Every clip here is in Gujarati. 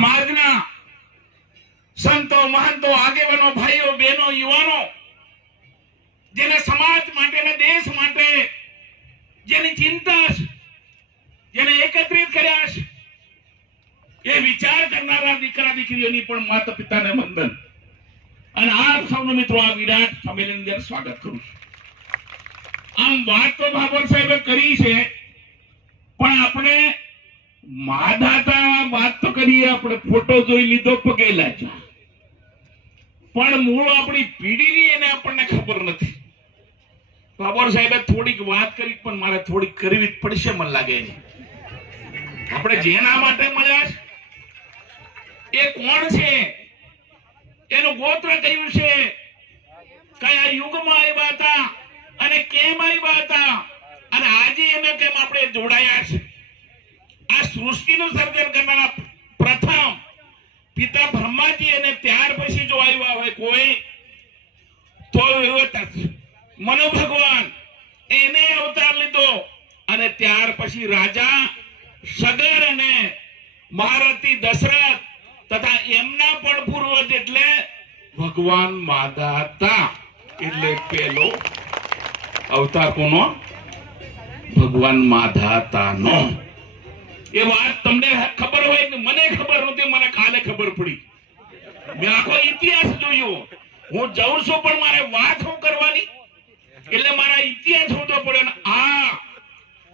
સમાજના સંતો, મહંતો, આગેવાનો, ભાઈઓ, બહેનો, યુવાનો, જેને સમાજ માટે ને દેશ માટે જેની ચિંતા જેને એકત્રિત કર્યા છે, એ વિચાર કરનારા દીકરા, દીકરીઓની પણ માતા પિતાને વંદન. અને આપ સૌનો મિત્રો આ વિરાટ સંમેલન અંદર સ્વાગત કરું છું. આમ વાત તો બાબર સાહેબે કરી છે, પણ આપણે માધાતા વાત તો કરીએ, આપણે ફોટો જોઈ લીધો, પગેલા છે. પણ મૂળ આપણી પીઢીની એને આપણને ખબર નથી. બાબર સાહેબે થોડીક વાત કરી, પણ મારે થોડીક કરવી જ પડશે મને લાગે આપણે જેના માટે મળ્યા છે? એ કોણ છે? એનું ગોત્ર કયું છે? કયા યુગમાં આવ્યા હતા? અને કેમ આવ્યા હતા? અને આજે એને કેમ આપણે જોડાયા છે? સૃષ્ટિનું સર્જન કરનારા પ્રથમ પિતા બ્રહ્માજી અને ત્યાર પછી જો આવ્યા હોય કોઈ, તો મનો ભગવાન એને અવતાર લીધો અને ત્યાર પછી રાજા સગર અને મહારથી દશરથ તથા એમના પણ પૂર્વજ એટલે ભગવાન માધાતા એટલે પેલો અવતાર કોનો? ભગવાન માધાતાનો એ વાત તમને ખબર હોય કે મને ખબર નહોતી, મને કાલે ખબર પડી. મેં આખો ઇતિહાસ જોયો. હું જઉં છું પણ મારે વાત હું કરવાની? એટલે મારા ઇતિહાસ હોતો પડ્યો આ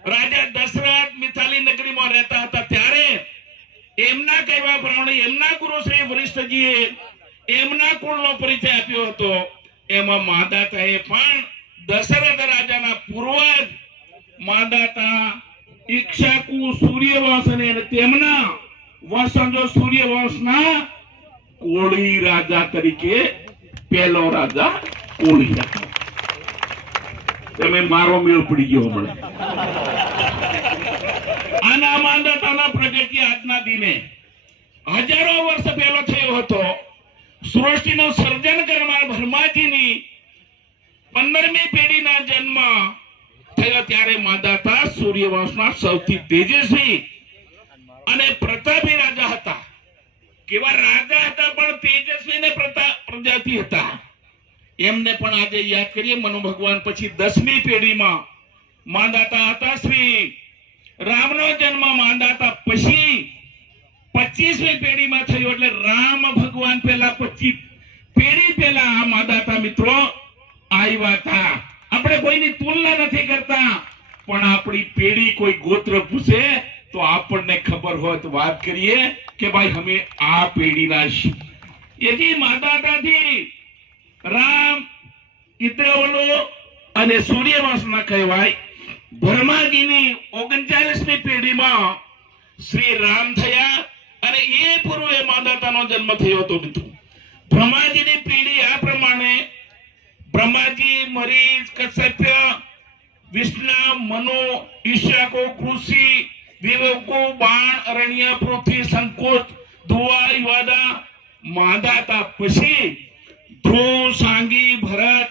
રાજા દશરથ મિથાલી નગરીમાં રહેતા હતા ત્યારે એમના કહેવા પ્રમાણે એમના ગુરુ શ્રી વરિષ્ઠજીએ એમના કુળનો પરિચય આપ્યો હતો. એમાં માદાતાએ પણ દશરથ રાજાના પૂર્વજ માદાતા ઈક્ષાકુ સૂર્યવંશ અને તેમના વંશજો સૂર્યવંશના કોળી રાજા તરીકે પહેલો રાજા કોળી હતો. તમે મારો મેળ પડી ગયો હમણાં. આના માંદતાના પ્રગતિ આજના દિને. હજારો વર્ષ પહેલો થયો હતો. સૃષ્ટિનું સર્જન કરનાર બ્રહ્માજીની પંદરમી પેઢીના જન્મ થયો ત્યારે માદાતા સૂર્યવંશના સૌથી તેજસ્વી અને પ્રતાપી રાજા હતા. કેવા રાજા હતા પણ તેજસ્વી ને પ્રજાતિ હતા. એમને પણ આજે યાદ કરીએ, મનુ ભગવાન પછી દસમી પેઢીમાં માંદાતા હતા શ્રી રામનો જન્મ માંદાતા પછી પચીસમી પેઢીમાં થયો એટલે રામ ભગવાન પહેલા પચીસ પેઢી પહેલા આ માંદાતા મિત્રો આવ્યા હતા. આપણે કોઈની તુલના નથી કરતા. પણ આપણી પેઢી કોઈ ગોત્ર પૂછે, તો આપણને ખબર હોય તો વાત કરીએ કે ભાઈ અમે આ પેઢીના એથી માતાતાથી રામ ઇદ્રવલો અને સૂર્યવંશના કહેવાય. બ્રહ્માજીની ઓગણચાલીસમી પેઢીમાં શ્રી રામ થયા અને એ પૂર્વે માતાનો જન્મ થયો હતો મિત્રો. બ્રહ્માજીની પેઢી આ પ્રમાણે બ્રહ્માજી, મરીજ કશ્યપ્ય વિષ્ણુ, મનો, ઈશાકો, કૃષિ વિવેકો બાણ, અરણ્ય, પૃથ્વી, સંકોચ, ધુવા યુવાદા માદાતા પછી ધ્રુવ, સાંગી, ભરત,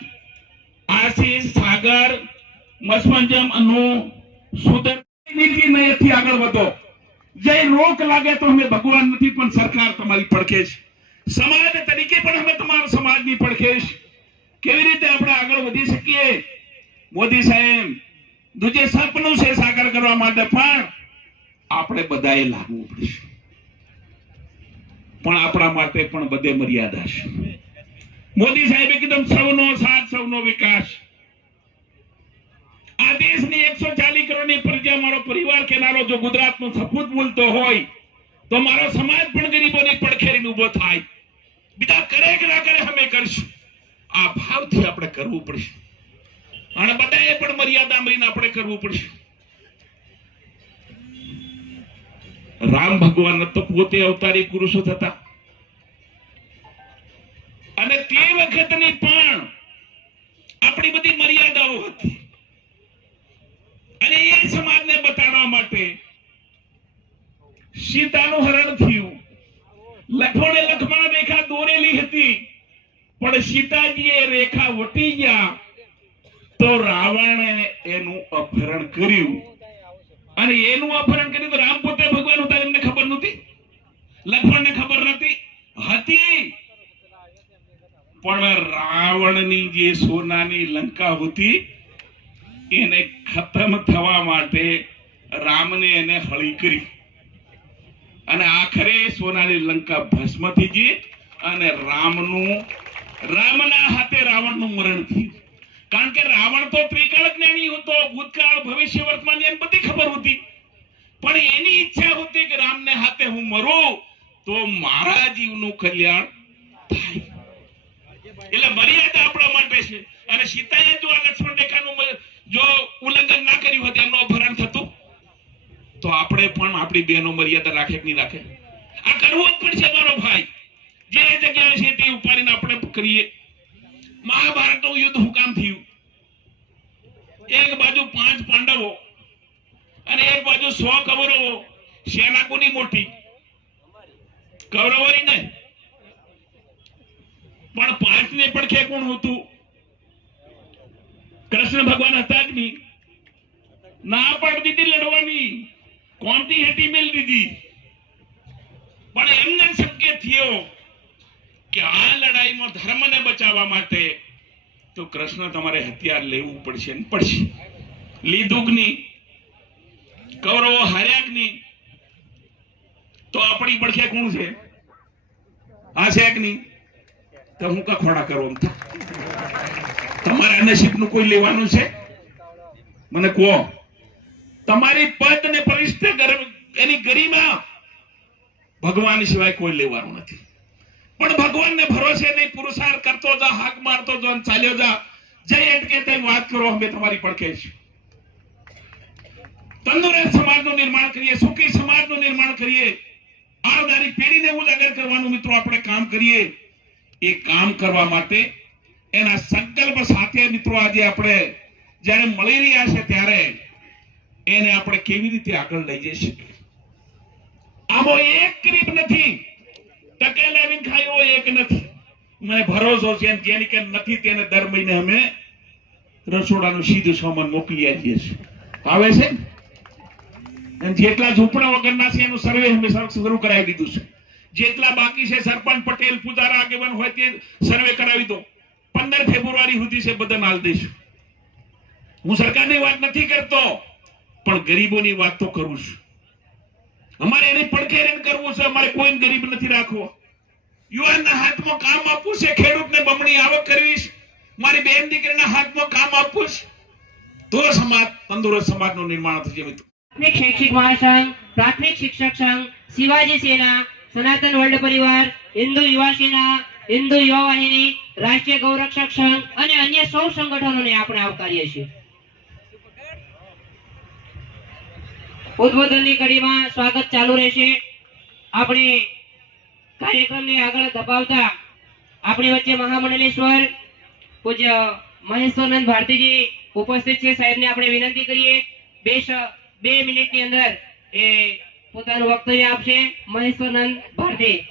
આશીષ, સાગર, મસમંજમ, અનુ સુદર નીતિ નયથી આગળ વધો. જે રોક લાગે તો અમે ભગવાન નથી, પણ સરકાર તમારી પડખે છે. સમાજ તરીકે પણ અમે તમારા સમાજની પડખે છે. કેવી રીતે આપણે આગળ વધી શકીએ? મોદી સાહેબ, દુજે સપનું છે સાકાર કરવા માટે, પણ આપણે બધાએ લાગવું પડશે. પણ આપણા માટે પણ બધે મર્યાદા છે. મોદી સાહેબે કીધું સૌનો સાથ, સૌનો વિકાસ. આ દેશની એકસો ચાલીસ કરોડની પ્રજા મારો પરિવાર કેનારો જો ગુજરાતનું સપૂત બોલતો હોય, તો મારો સમાજ પણ ગરીબોની પડખેરીને ઊભો થાય. બીજા કરે કે ના કરે અમે કરશું. આ ભાવથી આપણે કરવું પડશે. અને બધાએ પણ મર્યાદા મળીને આપણે કરવું પડશે. રામ ભગવાન તો પોતે અવતારી પુરુષો થતા અને તે વખતની પણ આપણી બધી મર્યાદાઓ હતી. અને એ સમાજને બતાવવા માટે સીતાનું હરણ થયું. લખોડે લખમાં રેખા દોરેલી હતી. પણ સીતાજીએ રેખા વટી ગયા તો રાવણે એનું અપહરણ કર્યું. અને એનું અપહરણ કર્યું તો રામ પોતે ભગવાન હતા એમને ખબર નહોતી. લક્ષ્મણને ખબર નથી હતી. પણ રાવણની જે સોનાની લંકા હતી, એને ખતમ થવા માટે રામને એને હળી કરી. અને આખરે સોનાની લંકા ભસ્મ થઈ ગઈ અને રામનું રામના હાથે રાવણનું મરણ થયું. કારણ કે રાવણ તો ત્રિકાળ જ્ઞાની હતો, ભૂતકાળ, ભવિષ્ય વર્તમાન એમ બધી ખબર હતી. પણ એની ઈચ્છા હતી કે રામને હાથે હું મરું, તો મારા જીવનું કલ્યાણ થાય. એટલે મર્યાદા આપણા માટે છે. અને સીતાએ જો આ લક્ષ્મણ રેખાનું જો ઉલ્લંઘન ના કર્યું હોત, એમનું અપહરણ થતું, તો આપણે પણ આપણી બહેનો મર્યાદા રાખે કે નહીં રાખે? આ કરવું જ પડશે મારો ભાઈ. જે જગ્યાએ છે તે ઉપાડીને આપણે કરીએ. મહાભારતનું યુદ્ધ હુકામ થયું? એક બાજુ પાંચ પાંડવો અને એક બાજુ સો કૌરવો સેના કોની મોટી. કૌરવોની ને પણ પાંચ ને પડખે કોણ હતું કૃષ્ણ ભગવાન હતા જ નહીં. ના પણ દીધી લડવાની. કોમતી હેટી મેલ દીધી? પણ એમને સંકેત થયો. કે આ લડાઈમાં ધર્મને બચાવવા માટે તો કૃષ્ણ તમારે હથિયાર લેવું પડશે ને પડશે. લીધું નહીં કૌરવો હાર્યા નહીં તો આપણી પડખે કોણ છે? આ છે કે નહીં તો હું કા ખોડા કરો તમારા નસીબ નસીબનું કોઈ લેવાનું છે? મને કહો, તમારી પદ ને પરિષ્ઠ એની ગરિમા ભગવાન સિવાય કોઈ લેવાનું નથી. ભગવાનને ભરોસે નહીં, પુરુષાર્થ કરતો જા, હાક મારતો જો ચાલ્યો જા. જય એટકે તે વાત કરો, અમે તમારી પડખે છે તંદુરસ્ત સમાજનું નિર્માણ કરીએ, સુખી સમાજનું નિર્માણ કરીએ. આવનારી પેઢીને ઉજાગર કરવાનું મિત્રો આપણે કામ કરીએ. એ કામ કરવા માટે એના સંકલ્પ સાથે મિત્રો આજે આપણે જ્યારે મળી રહ્યા છે ત્યારે એને આપણે કેવી રીતે આગળ લઈ જઈ શકીએ? આમાં એક ક્રીપ નથી. ટકે લાવીને ખાય એક નથી. મને ભરોસો છે જેની કે નથી તેને દર મહિને અમે રસોડાનું સીધું સામાન મોકલી આપીએ છીએ. આવે છે? જેટલા ઝૂંપડા વગરના છે એનું સર્વે હંમેશા શરૂ કરાવી દીધું છે. જેટલા બાકી છે સરપંચ પટેલ, પૂજારા આગેવાન હોય તે સર્વે કરાવી દો. પંદર ફેબ્રુઆરી સુધી છે બધા નાલ દઈશું. હું સરકારની વાત નથી કરતો, પણ ગરીબોની વાત તો કરું છું. અમારે એને પડખે રહીને કરવું છે, અમારે કોઈ ગરીબ નથી રાખવો. યુવાનના હાથમાં કામ આપવું છે, ખેડૂતને બમણી આવક કરવી મારી બેન દીકરીના હાથમાં કામ આપવું છે. તો સમાજ, તંદુરસ્ત સમાજનું નિર્માણ થશે, મિત્રો. પ્રાથમિક શૈક્ષિક મહાસંઘ પ્રાથમિક શિક્ષક સંઘ, શિવાજી સેના, સનાતન વર્લ્ડ પરિવાર, હિન્દુ યુવા સેના, હિન્દુ યુવા વાહિની રાષ્ટ્રીય ગૌરક્ષક સંઘ અને અન્ય સૌ સંગઠનોને આપણે આવકારીએ છીએ. ઉદ્બોધનની કડીમાં સ્વાગત ચાલુ રહેશે. આપણે કાર્યક્રમને આગળ ધપાવતા આપણી વચ્ચે મહામંડલેશ્વર, પૂજ્ય મહેશ્વરનંદ ભારતીજી ઉપસ્થિત છે. સાહેબને આપણે વિનંતી કરીએ બે બે મિનિટની અંદર એ પોતાનું વક્તવ્ય આપશે. મહેશ્વરનંદ ભારતી.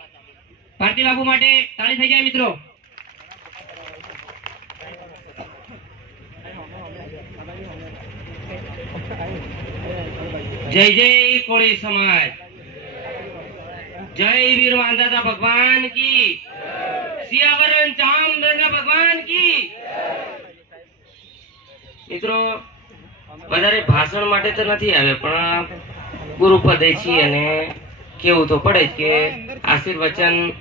ભારતી બાપુ માટે તાળી થઈ જાય મિત્રો. જય જય કોળી સમાજ. જય વીર માનદાતા ભગવાન કી. સિયાવરણ ચામદંડ ભગવાન કી. મિત્રો, વધારે ભાષણ માટે તો નથી આવે પણ ગુરુ પદે છીએ અને કેવું તો પડે કે આશીર્વચન